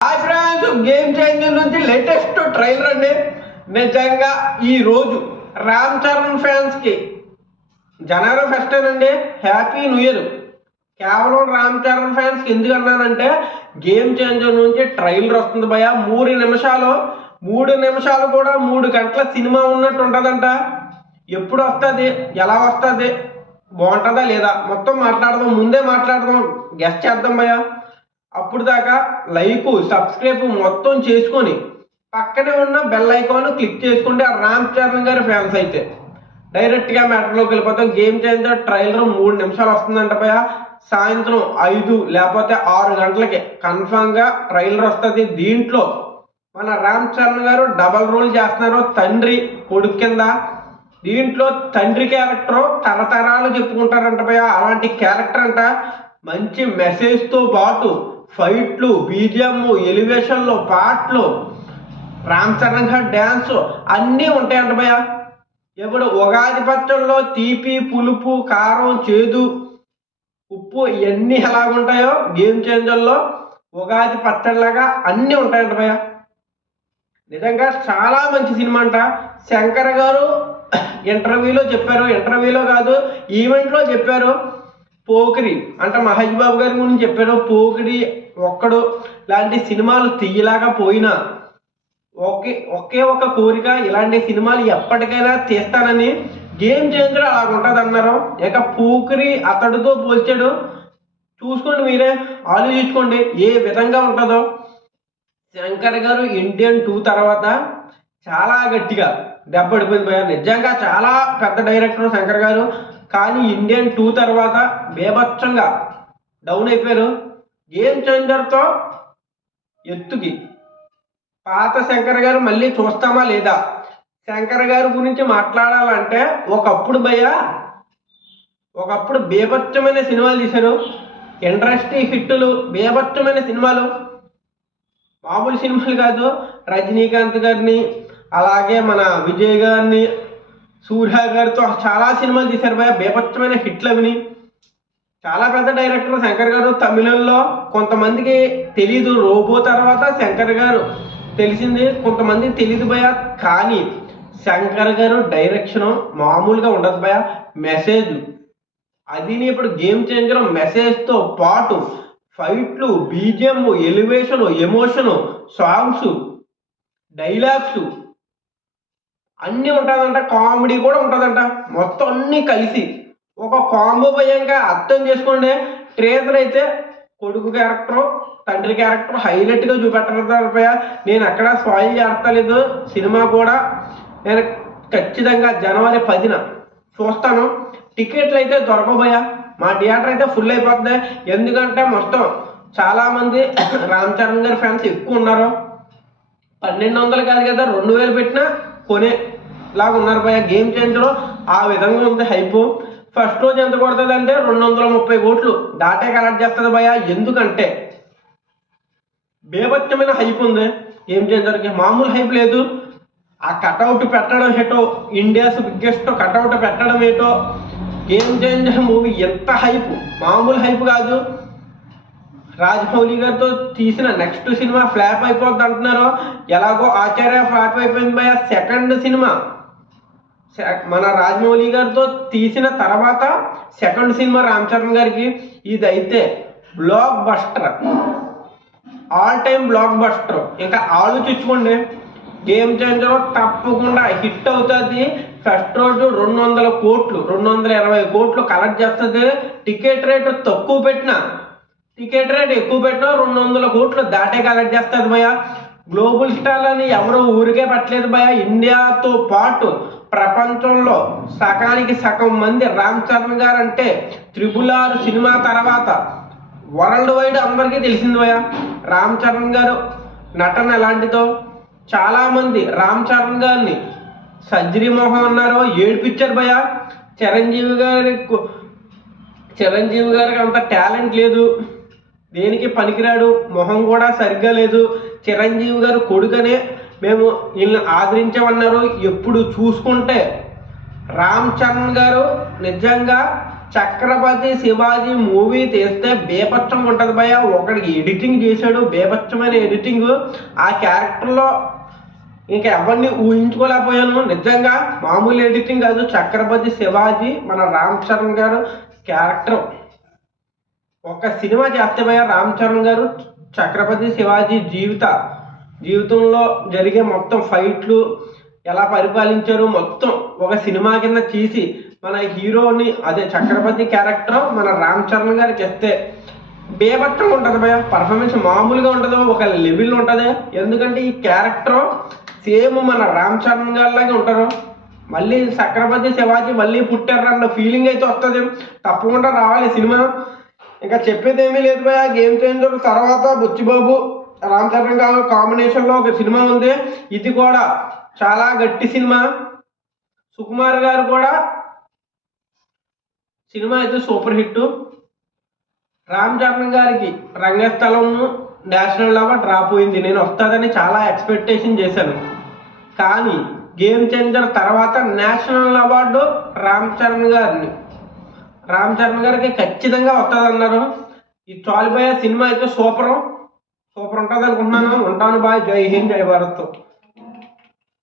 Hi friends, game changer నుంచి latest trailer అండి. నిజంగా ఈ రోజు రామ్ చరణ్ ఫ్యాన్స్ కి జనవరి ఫస్ట్ అండి, హ్యాపీ న్యూ ఇయర్. కేవలం రామ్ చరణ్ ఫ్యాన్స్ కి ఎందుకు అన్నానంటే, గేమ్ చేంజర్ నుంచి ట్రైలర్ వస్తుంది భయ. 3 నిమిషాలు కూడా 3 గంటల సినిమా ఉన్నట్టు ఉంటుందంట. ఎప్పుడు వస్తుంది, ఎలా వస్తుంది, బాగుంటుందా లేదా మొత్తం మాట్లాడదాం. ముందే మాట్లాడదాం, గెస్ట్ చేద్దాం భయ. అప్పుడు దాకా లైక్ సబ్స్క్రైబ్ మొత్తం చేసుకొని పక్కనే ఉన్న బెల్ ఐకాన్ క్లిక్ చేసుకుంటే ఆ రామ్ చరణ్ గారి ఫ్యాన్స్ అయితే డైరెక్ట్గా మ్యాటర్లోకి వెళ్ళిపోతాం. గేమ్ చేంజర్ ట్రైలర్ 3 నిమిషాలు వస్తుందంట భయ. సాయంత్రం 5 లేకపోతే 6 గంటలకి కన్ఫామ్గా ట్రైలర్ వస్తుంది. దీంట్లో మన రామ్ చరణ్ గారు డబల్ రోల్ చేస్తున్నారు, తండ్రి కొడుకు కింద. దీంట్లో తండ్రి క్యారెక్టర్ తరతరాలు చెప్పుకుంటారంట భయ. అలాంటి క్యారెక్టర్ అంట. మంచి మెసేజ్తో పాటు ఫైట్లు, బీజిఎం, ఎలివేషన్లు, పాటలు, రామ్ చరణ్ గారి డ్యాన్స్ అన్నీ ఉంటాయంట భయ. ఇప్పుడు ఉగాది పచ్చళ్ళలో తీపి, పులుపు, కారం, చేదు, ఉప్పు ఇవన్నీ ఎలాగుంటాయో గేమ్ చేంజర్లో ఉగాది పచ్చళ్ళలాగా అన్నీ ఉంటాయంట భయ. నిజంగా చాలా మంచి సినిమా అంట. శంకర్ గారు ఇంటర్వ్యూలో కాదు, ఈవెంట్లో చెప్పారు. పోకిరి అంటే మహేష్ బాబు గారి గురించి చెప్పారు. పోకిరి ఒక్కడు లాంటి సినిమాలు తీయలాగా పోయినా ఒకే ఒక కోరిక, ఇలాంటి సినిమాలు ఎప్పటికైనా తీస్తానని. గేమ్ చేంజర్ అలాగుంటుంది అన్నారు. ఇక పోకిరి అతడితో పోల్చాడు. చూసుకోండి, మీరే ఆలోచించుకోండి ఏ విధంగా ఉంటుందో. శంకర్ గారు ఇండియన్ 2 తర్వాత చాలా గట్టిగా దెబ్బడిపోయింది భయ. నిజంగా చాలా పెద్ద డైరెక్టర్ శంకర్ గారు, కానీ ఇండియన్ 2 తర్వాత బేభత్సంగా డౌన్ అయిపోయారు. గేమ్ చేంజర్తో ఎత్తుకి పాత శంకర్ గారు మళ్ళీ చూస్తామా లేదా? శంకర్ గారి గురించి మాట్లాడాలంటే ఒకప్పుడు బేభత్సమైన సినిమాలు తీశారు. ఇండస్ట్రీ హిట్టులు, బేభత్సమైన సినిమాలు, మామూలు సినిమాలు కాదు. రజనీకాంత్ గారిని, అలాగే మన విజయ్ గారిని, సూర్య గారితో చాలా సినిమాలు తీశారు భయ. బేభత్సమైన హిట్లు అవిని. చాలా పెద్ద డైరెక్టర్ శంకర్ గారు. తమిళంలో కొంతమందికి తెలీదు, రోబో తర్వాత శంకర్ గారు తెలిసింది, కొంతమందికి తెలీదు భయ. కానీ శంకర్ గారు డైరెక్షన్ మామూలుగా ఉండదు భయ. మెసేజ్ అది ఇప్పుడు గేమ్ చేంజర్ మెసేజ్తో పాటు ఫైట్లు, BGM, elevation, emotion, songs, dialogues అన్నీ ఉంటుందంట. కామెడీ కూడా ఉంటుందంట. మొత్తం అన్నీ కలిసి ఒక కాంబో భయంగా అర్థం చేసుకోండి. ట్రేజర్ అయితే కొడుకు క్యారెక్టర్, తండ్రి క్యారెక్టర్ హైలైట్గా చూపెట్టడం భయ. నేను ఎక్కడా స్పాయిల్ చేస్తలేదు. సినిమా కూడా నేను ఖచ్చితంగా జనవరి 10న చూస్తాను. టికెట్లు అయితే దొరకబోయ. మా థియేటర్ అయితే ఫుల్ అయిపోతుంది. ఎందుకంటే మొత్తం చాలామంది రామ్ చరణ్ గారి ఫ్యాన్స్ ఎక్కువ ఉన్నారు. 1200 కాదు కదా, 2000 పెట్టినా కొనేలాగా ఉన్నారు భయ. గేమ్ చేంజర్ ఆ విధంగా ఉంది హైపు. ఫస్ట్ రోజు ఎంత కొడుతుంది అంటే 230 కోట్లు దాటే కలెక్ట్ చేస్తుంది భయ. ఎందుకంటే బేభత్సమైన హైప్ ఉంది గేమ్ చేంజర్కి, మామూలు హైప్ లేదు. ఆ కటౌట్ పెట్టడం ఏటో, ఇండియాస్ బిగ్గెస్ట్ కటౌట్ పెట్టడం ఏటో. గేమ్ చేంజర్ మూవీ ఎంత హైప్, మామూలు హైప్ కాదు. రాజమౌళి గారితో తీసిన నెక్స్ట్ సినిమా ఫ్లాప్ అయిపోద్ది అంటున్నారు. ఎలాగో ఆచార్య ఫ్లాప్ అయిపోయింది భయ. సెకండ్ సినిమా మన రాజమౌళి గారితో తీసిన తర్వాత సెకండ్ సినిమా రామ్ చరణ్ గారికి. ఇదైతే block buster, all time block buster. ఇంకా ఆలోచించుకోండి, గేమ్ చేంజర్ తప్పకుండా హిట్ అవుతుంది. ఫస్ట్ రోజు 200 కోట్లు, 220 కోట్లు కలెక్ట్ చేస్తుంది. టికెట్ రేట్ తక్కువ పెట్టినా, టికెట్ రేట్ ఎక్కువ పెట్టినా 200 కోట్లు దాటే కలెక్ట్ చేస్తుంది భయ. గ్లోబల్ స్టార్ అని ఎవరు ఊరికే పెట్టలేదు భయ. ఇండియాతో పాటు ప్రపంచంలో సగానికి సగం మంది రామ్ చరణ్ గారు అంటే RRR సినిమా తర్వాత వరల్డ్ వైడ్ అందరికీ తెలిసింది భయ. రామ్ చరణ్ గారు నటన ఎలాంటిదో. చాలామంది రామ్ చరణ్ గారిని సర్జరీ మొహం అన్నారో, ఏడిపించారు భయ. చిరంజీవి గారికి అంత టాలెంట్ లేదు, దేనికి పనికిరాడు, మొహం కూడా సరిగ్గా లేదు. చిరంజీవి గారు కొడుకనే మేము వీళ్ళని ఆదరించామన్నారు. ఎప్పుడు చూసుకుంటే రామ్ చరణ్ గారు నిజంగా ఛత్రపతి శివాజీ మూవీ తీస్తే బేపచ్చంగా ఉంటుంది భయ. ఒకడికి ఎడిటింగ్ చేశాడు, బేపచ్చమైన ఎడిటింగ్. ఆ క్యారెక్టర్లో ఇంకా ఎవరిని ఊహించుకోలేకపోయాను. నిజంగా మామూలు ఎడిటింగ్ కాదు. ఛత్రపతి శివాజీ మన రామ్ చరణ్ గారు క్యారెక్టర్ ఒక సినిమా చేస్తే భయ. రామ్ చరణ్ గారు ఛత్రపతి శివాజీ జీవితంలో జరిగే మొత్తం ఫైట్లు ఎలా పరిపాలించారు మొత్తం ఒక సినిమా కింద తీసి మన హీరోని అదే ఛత్రపతి క్యారెక్టర్ మన రామ్ చరణ్ గారికి ఇస్తే బేభత్సంగా ఉంటుంది భయ. పర్ఫార్మెన్స్ మామూలుగా ఉండదు, ఒక లెవెల్ ఉంటుంది. ఎందుకంటే ఈ క్యారెక్టర్ సేమ్ మన రామ్ చరణ్ గారిలాగే ఉంటారు. మళ్ళీ ఛత్రపతి శివాజీ మళ్ళీ పుట్టారన్న ఫీలింగ్ అయితే వస్తుంది. తప్పకుండా రావాలి సినిమా. ఇంకా చెప్పేది ఏమీ లేదు భయ. గేమ్ చేంజర్ తర్వాత బుచ్చిబాబు రామ్ చరణ్ గారు కాంబినేషన్లో ఒక సినిమా ఉంది. ఇది కూడా చాలా గట్టి సినిమా. సుకుమార్ గారు కూడా సినిమా అయితే సూపర్ హిట్. రామ్ చరణ్ గారికి రంగస్థలం నేషనల్ అవార్డు రాపోయింది. నేను వస్తుందని చాలా ఎక్స్పెక్టేషన్ చేశాను. కానీ గేమ్ చేంజర్ తర్వాత నేషనల్ అవార్డు రామ్ చరణ్ గారికి ఖచ్చితంగా వస్తుంది అన్నారు. ఈ చాలు భయ. సినిమా అయితే సూపర్ ఉంటుంది అనుకుంటున్నాను. ఉంటాను బాయ్. జై హింద్, జై భారత్.